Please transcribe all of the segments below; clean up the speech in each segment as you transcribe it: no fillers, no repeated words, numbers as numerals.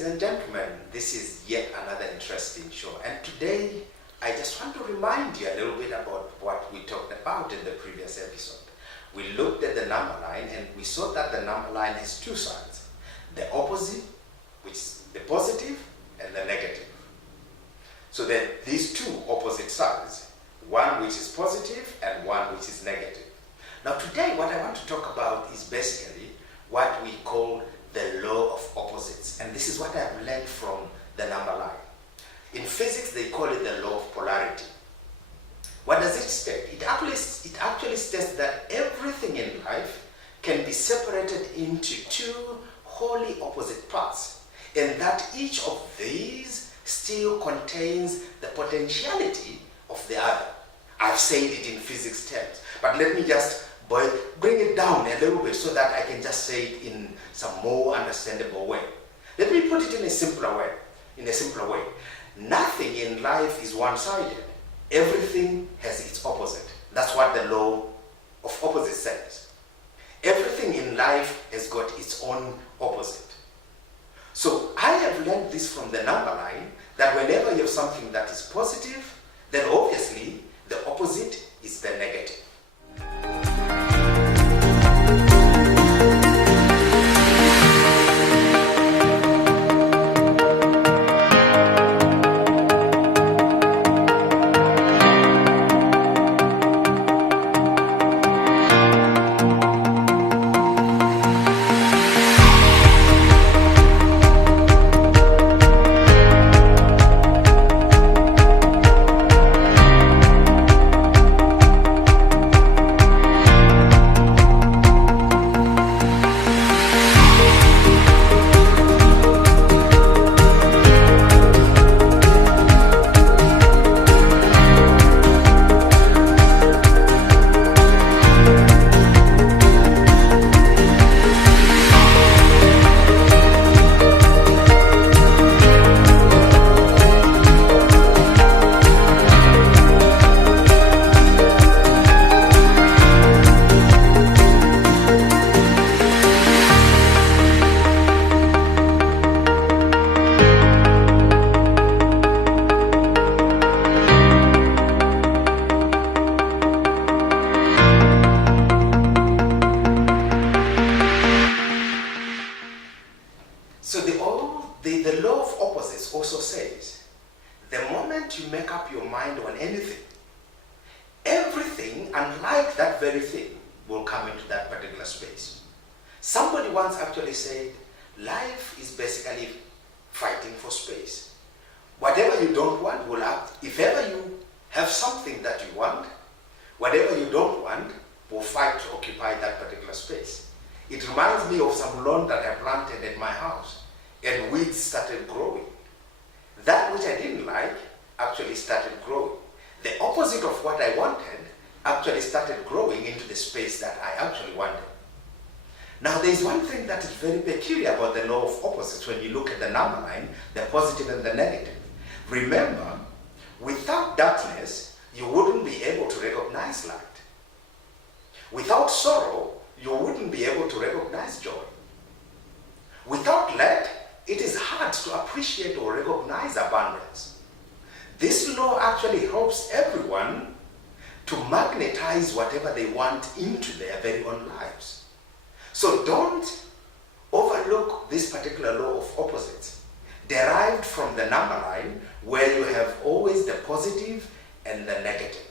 Ladies and gentlemen, this is yet another interesting show, and today I just want to remind you a little bit about what we talked about in the previous episode. We looked at the number line and we saw that the number line has two sides. The opposite, which is the positive, and the negative. So then these two opposite sides, one which is positive and one which is negative. Now today what I want to talk about is basically what we call the law of opposites. And this is what I've learned from the number line. In physics, they call it the law of polarity. What does it state? It actually states that everything in life can be separated into two wholly opposite parts, and that each of these still contains the potentiality of the other. I've said it in physics terms, but let me just bring it down a little bit so that I can just say it in some more understandable way. Let me put it in a simpler way. Nothing in life is one-sided. Everything has its opposite. That's what the law of opposites says. Everything in life has got its own opposite. So I have learned this from the number line, that whenever you have something that is positive, then obviously the opposite is the negative. So the law of opposites also says, the moment you make up your mind on anything, everything, unlike that very thing, will come into that particular space. Somebody once actually said, life is basically fighting for space. Whatever you don't want will act. If ever you have something that you want, whatever you don't want will fight to occupy that particular space. It reminds me of some lawn that I planted at my house, and weeds started growing. That which I didn't like actually started growing. The opposite of what I wanted actually started growing into the space that I actually wanted. Now there's one thing that is very peculiar about the law of opposites when you look at the number line, the positive and the negative. Remember, without darkness, you wouldn't be able to recognize light. Without sorrow, you wouldn't be able to recognize joy. Without lack, it is hard to appreciate or recognize abundance. This law actually helps everyone to magnetize whatever they want into their very own lives. So don't overlook this particular law of opposites, derived from the number line, where you have always the positive and the negative.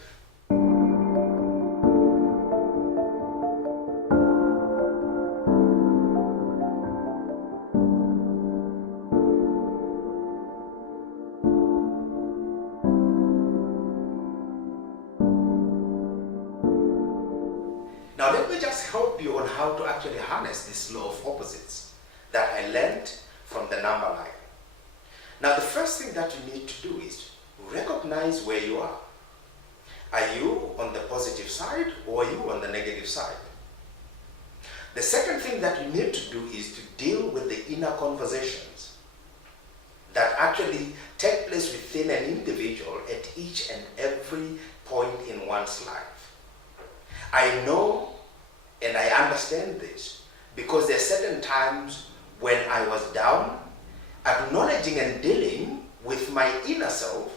Now let me just help you on how to actually harness this law of opposites that I learned from the number line. Now the first thing that you need to do is recognize where you are. Are you on the positive side or are you on the negative side? The second thing that you need to do is to deal with the inner conversations that actually take place within an individual at each and every point in one's life. I know and I understand this because there are certain times when I was down, at navigating and dealing with my inner self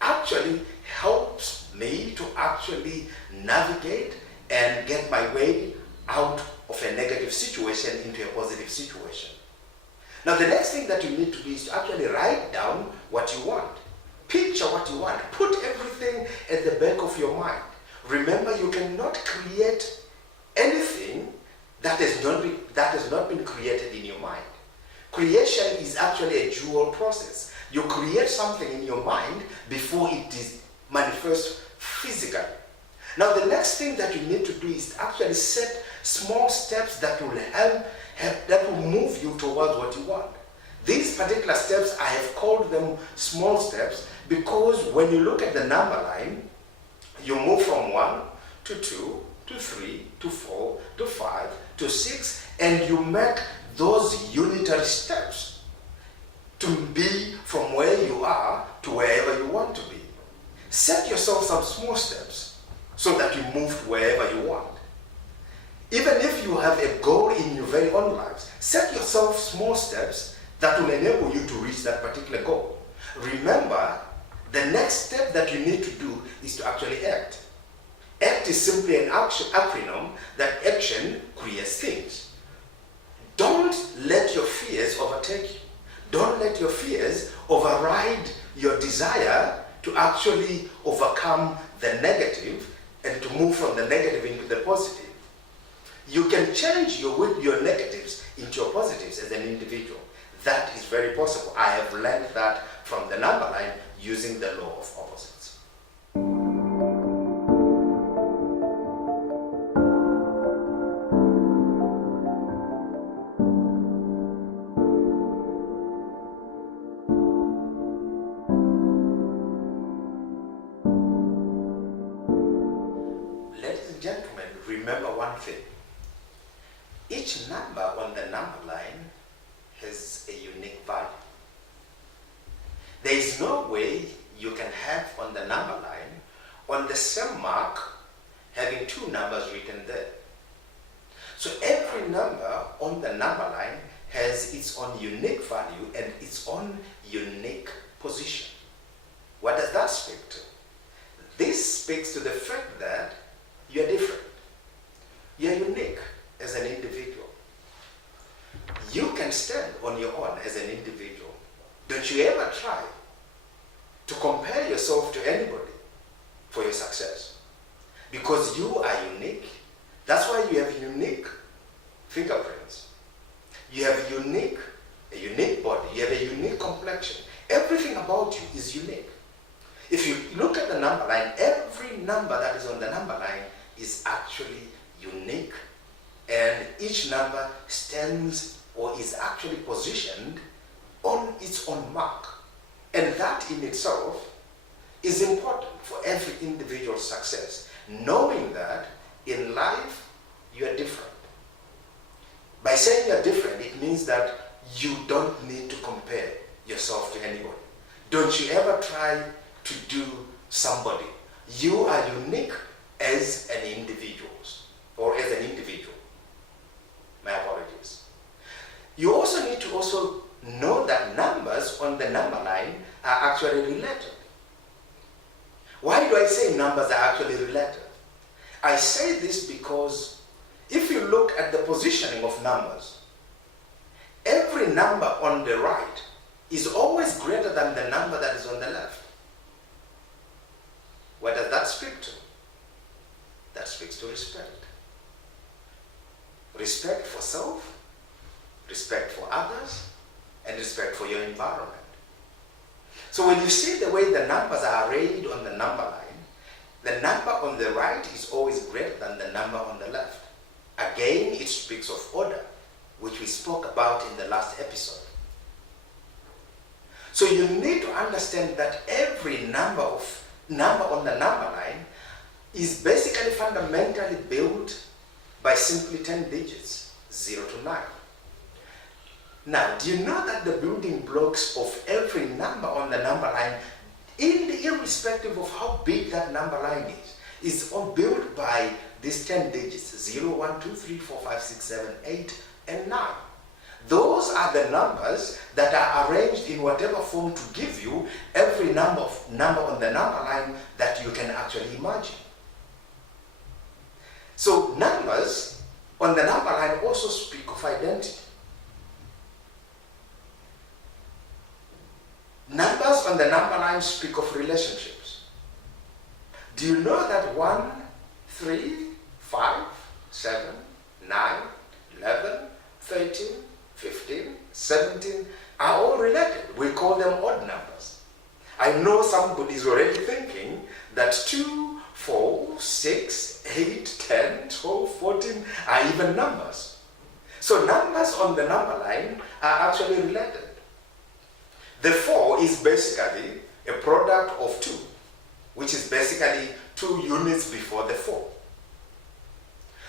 actually helps me to actually navigate and get my way out of a negative situation into a positive situation. Now the next thing that you need to do is to actually write down what you want. Picture what you want. Put everything at the back of your mind. Remember, you cannot create anything that has not been created in your mind. Creation is actually a dual process. You create something in your mind before it is manifest physically. Now the next thing that you need to do is actually set small steps that will that will move you towards what you want. These particular steps, I have called them small steps because when you look at the number line, you move from 1 to 2 to 3 to 4 to 5 to 6, and you make those unitary steps to be from where you are to wherever you want to be. Set yourself some small steps so that you move to wherever you want. Even if you have a goal in your very own lives, set yourself small steps that will enable you to reach that particular goal. Remember, the next step that you need to do is to actually act. ACT is simply an acronym that action creates things. Don't let your fears overtake you. Don't let your fears override your desire to actually overcome the negative and to move from the negative into the positive. You can change your negatives into your positives as an individual. That is very possible. I have learned that from the number line using the law of opposites. Ladies and gentlemen, remember one thing. Each number on the number line has a unique value. There is no way you can have on the number line, on the same mark, having two numbers written there. So every number on the number line has its own unique value and its own unique position. What does that speak to? This speaks to the fact that you are different. You are unique as an individual. You can stand on your own as an individual. Don't you ever try to compare yourself to anybody for your success. Because you are unique. That's why you have unique fingerprints. You have a unique body. You have a unique complexion. Everything about you is unique. If you look at the number line, every number that is on the number line is actually unique. And each number stands or is actually positioned on its own mark. And that in itself is important for every individual's success. Knowing that in life you are different. By saying you are different, it means that you don't need to compare yourself to anybody. Don't you ever try to do somebody. You are unique as an individual or as an individual. My apologies. You also need to also know that numbers on the number line are actually related. Why do I say numbers are actually related? I say this because if you look at the positioning of numbers, every number on the right is always greater than the number that is on the left. What does that speak to? That speaks to respect. Respect for self, respect for others, and respect for your environment. So when you see the way the numbers are arrayed on the number line, the number on the right is always greater than the number on the left. Again, it speaks of order, which we spoke about in the last episode. So you need to understand that every number on the number line is basically fundamentally built by simply 10 digits, 0 to 9. Now, do you know that the building blocks of every number on the number line, irrespective of how big that number line is all built by these 10 digits, 0, 1, 2, 3, 4, 5, 6, 7, 8, and 9. Those are the numbers that are arranged in whatever form to give you every number on the number line that you can actually imagine. So numbers on the number line also speak of identity. Numbers on the number line speak of relationships. Do you know that 1, 3, 5, 7, 9, 11, 13, 15, 17 are all related? We call them odd numbers. I know somebody's already thinking that 2, 4, 6, 8, 10, 12, 14 are even numbers. So numbers on the number line are actually related. The 4 is basically a product of 2, which is basically 2 units before the 4.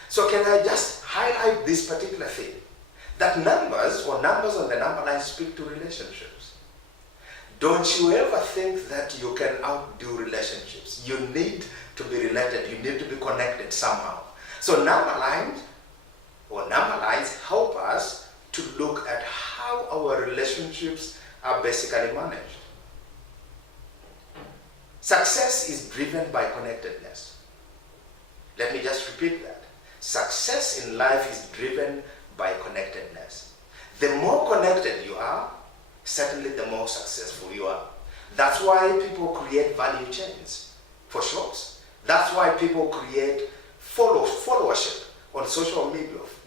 So can I just highlight this particular thing? That numbers on the number line speak to relationships. Don't you ever think that you can outdo relationships. You need to be related. You need to be connected somehow. So number lines help us to look at how our relationships are basically managed. Success is driven by connectedness. Let me just repeat that. Success in life is driven by connectedness. The more connected you are, certainly the more successful you are. That's why people create value chains for shops. That's why people create followership on social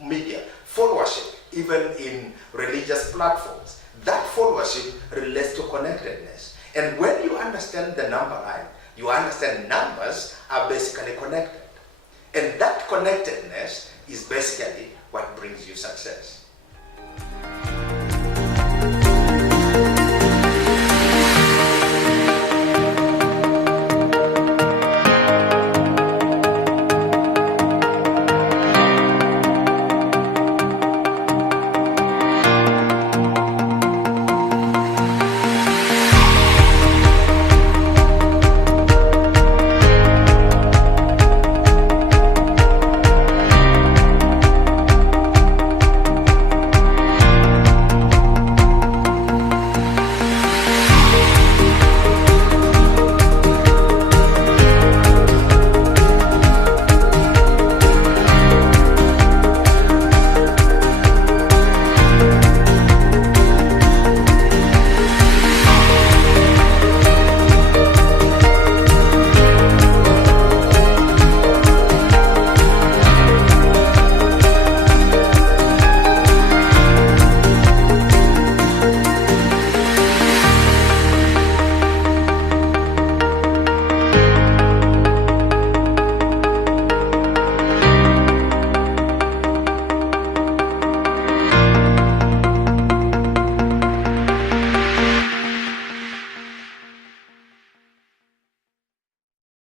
media, followership even in religious platforms. That followership relates to connectedness. And when you understand the number line, you understand numbers are basically connected. And that connectedness is basically what brings you success.